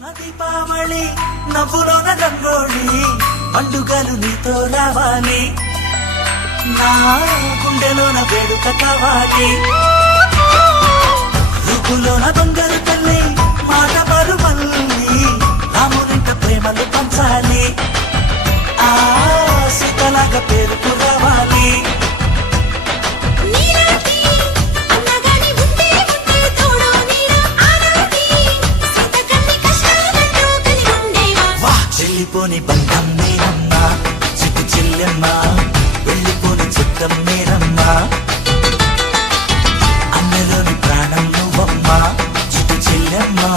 దీపావళి నవ్వులోన రంగోళి పండుగలు నీతో రావాలి నా గుండెలోన వేడుక కావాలి రూపులోన బంగారు తల్లి మాట మరుమల్లి రామునింట ప్రేమలు పంచాలి ఆ సీతలాగా పేరుకు రావాలి వెళ్ళిపోని బంధం మీరమ్మా చిట్టు చెల్లెమ్మా వెళ్ళిపోని చిత్తం మీరమ్మా అన్నలోని ప్రాణం నువ్వమ్మా చిట్టు చెల్లెమ్మా